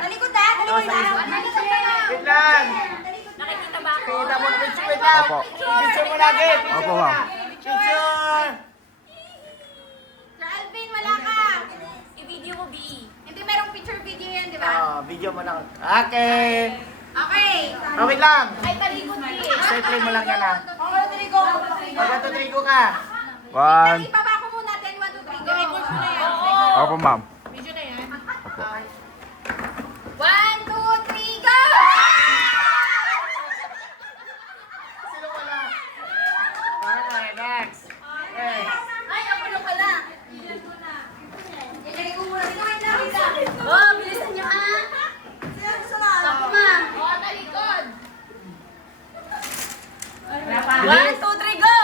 Talikod na! Talikod na! Wait lang! Nakikita ba ako? Kita mo na picture, wait lang! Opo. Picture mo lagi! Picture Opo, mo ma'am. na! Picture! Sir Alvin, wala ka! I-video mo, B. Hindi, merong picture video yan, di ba? Video mo lang. Okay! Okay! Wait lang! Ay, talikod, B. Stay play mo lang yan ah. Okay, Trigo. Magkatutrigo ka. One. Ibaba ko muna, 10, 1, 2, 3, go. Record mo na yan. Opo, ma'am. Video na yan. Opo. 1, 2, 3, go! Sino wala? Okay, next. Okay. Ay, ako lang pala. Ilagay ko muna. Wait lang. Oh, bilisan nyo ah. Ako ma. Oh, talikod. 1, 2, 3, go!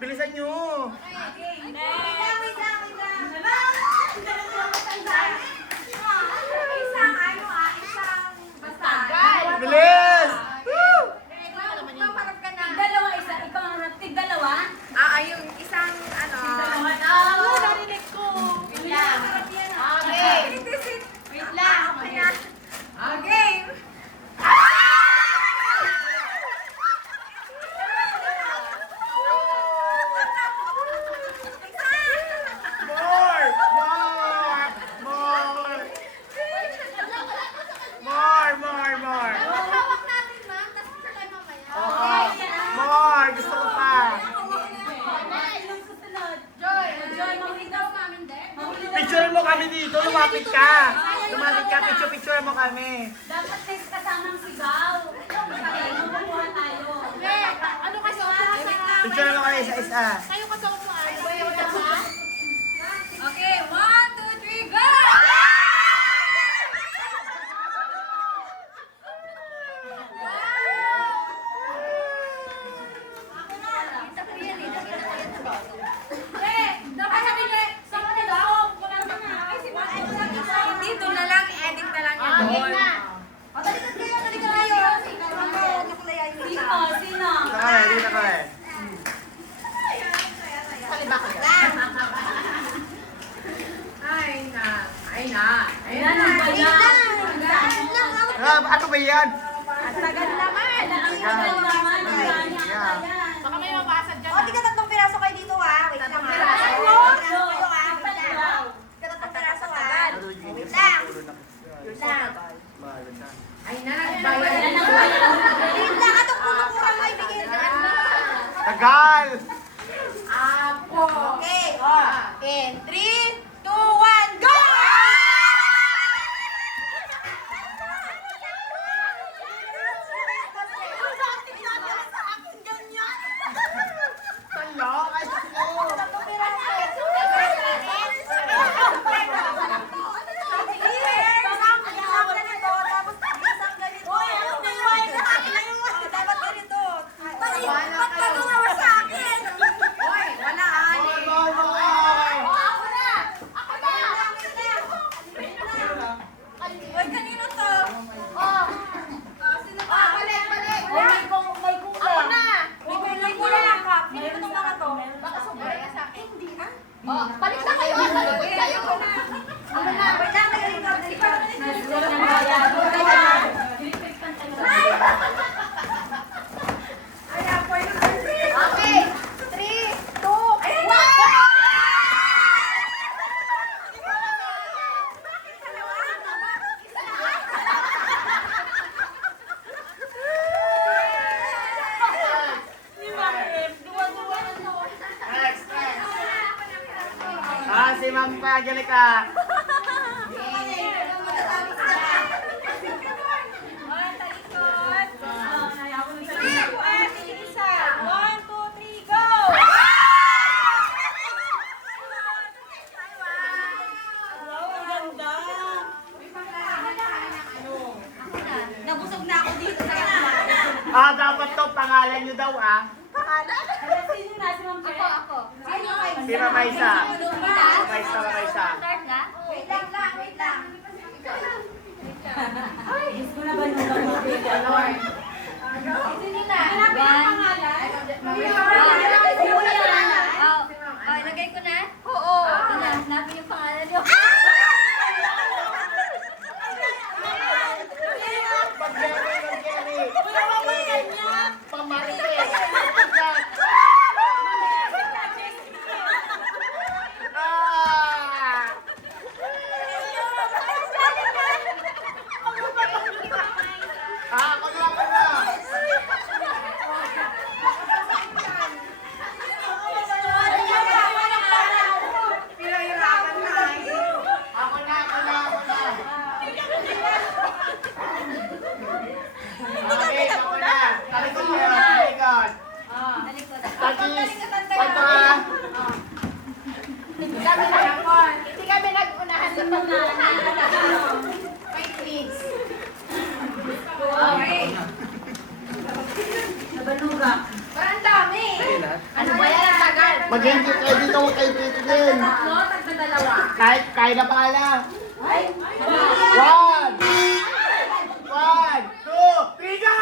Bilisan nyo. Bilis! Ayun, isang ano. Narinig ko. Wait lang. Okay. Wait lang. Okay. More! More! More! More! Hawak natin, ma'am. Tapos tayo mamaya. Oo. More! Gusto ko pa. Joy, makita mo namin din. Picture mo kami dito. Lumapit ka. Lumapit ka. Picture mo kami. Dapat may kasamang sigaw. Mabubuha tayo. Ano kasi Picture mo kami isa-isa. Kayo kasi ako ay. Okay, 1, 2, 3, go! Dito na lang, edit na lang yan. Sino? Dito ka eh. Ayan ang bayan. Ano ba yan? Tagal naman. Tagal naman. Yeah. Baka may mabasag dyan. O, tika tatlong piraso kayo dito ha. Wait lang ha. Tatlong piraso? Kayo ha. Wait lang. Tika tatlong piraso ha. Wait lang. Wait lang. Ay na, Ayan ang bayan. Wait lang. Atong puno-pura mo ibigay. Tagal! Apo. Okay. In 3, 2, 1, go! Talo! Ay, talo! Tatlong piraso. Isang ganito, tapos isang ganito. Dapat ganito. Ba't pagawa sa akin? Hoy, wala ani. More, more! Ako na. Ako na. Uy, kanino to? Sino pa? Balik, balik. May Ako na. May kulang ka. Kanino tong mga to? Baka sobrang ka sa akin. Hindi ah. Oh, balik na kayo. Balik kayo. Ako na. Wait lang, nag-record. Ayan ang bayan. Okay. 3, 2, 1. Next, next. Si Ma'am Angelica. Nabusog na ako dito. Dapat to, pangalan nyo daw Sino na si Ma'am Che? Ako. Si Mamaysa. Mamaysa. Start na? Wait lang. Sige na. Hanapin ang pangalan. Lagay ko na? Oo. Hanapin yung pangalan niyo. Hindi kami nag-unahan sa pangalan. Wait, please. Okay. Nabaluga. Parang dami. Ano ba yan? Ang tagal. Mag-enjoy kayo dito, huwag kayo dito din. Tatlo, tagdadalawa. Kahit kaya na pala. Ay! 1, 2, 3, go!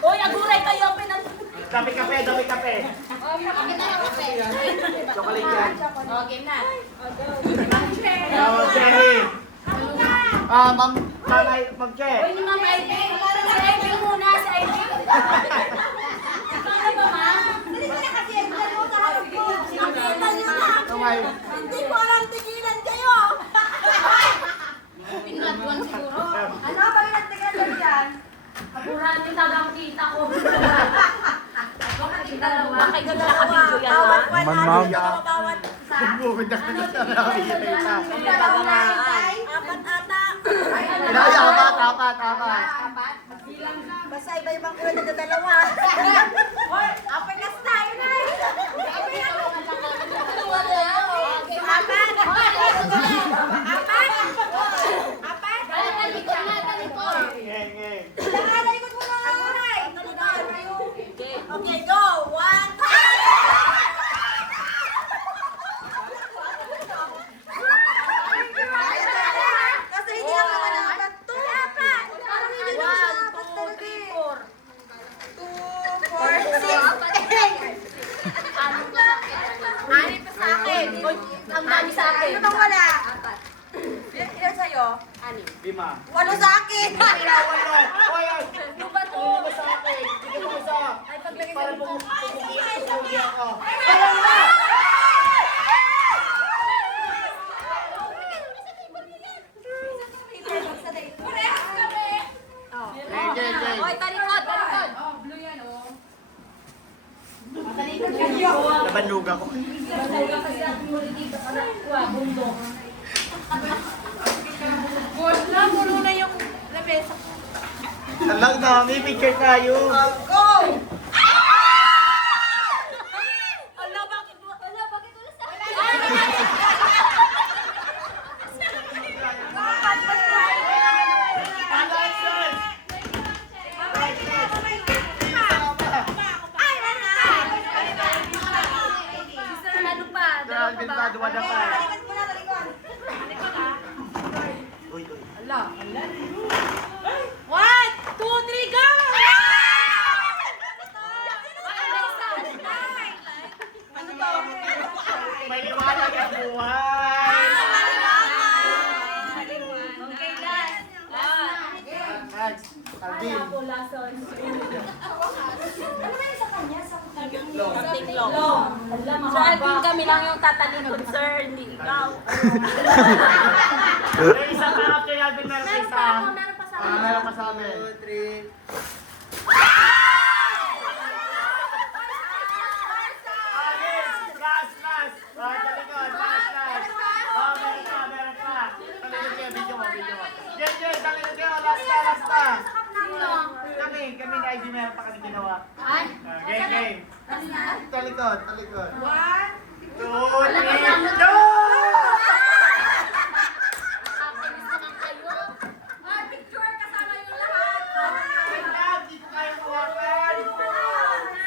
Uy, aguray kayo. Dami kape, dami kape. Chocolate yan. Oh, game na. Oh, Cherry. Ma'am, Ma'am Che. Uy, ni Ma'am Ivy. Si Ivy muna, si Ivy. Paano ba, Ma'am? Kamay. Hindi ko alam tigilan kayo. Pinagwan siguro. Ano ba yung nagtigilan kayo dyan? Aguran yung tagang kita ko. Bakit dalawa? Bakit ka nakabidyo yan, ha? Naman, ma'am. Bawat isa. Bumubog na kita na nakikita. Apat ata. Apat. Basta iba-ibang kulay na dalawa. Hoy, apat na style na eh. Apat. Nangalay ko muna. Okay, go. 1, 2. Kasi hindi ako naman apat. 2, apat. Parang hindi na siya apat talaga eh. 2, 4, 6, 8. Anit pa sa akin. Uy, ang dami sa akin. Ano bang wala? Ilan sa'yo? 5. 8 sa akin. Ano ba to? Sa akin. Bigyan mo isa. Ay, paglagay Para sa dito. pumugi ako. Parehas kami. Jay. Oy, talikod. Nabanlug ako. Nabaluga kasi ang muli dito. Bundok. Puno na yung lamesa. Talang dami, picture tayo. Go! Ala, bakit wala sa Ano pa? Alvin pa, duwada pa. Talikod muna, talikod. Uy. 1, 2, 3, go! Ano to? May liwanag ang buhay. Okay, last. Next, Alvin. Ano ba yung sa kanya? Sa Long. Sa Alvin kami lang yung tatalikod, sir. Hindi ikaw. May isang pangat kay Alvin Mercedes. meron pa sa amin. 2, 3. Last. Talikod, last. Meron pa. Talikod kayo, video mo. Jen, talikod kayo, last na. Kami na ID meron pa kami ginawa. Game. Talikod. 1, 2, 3, go!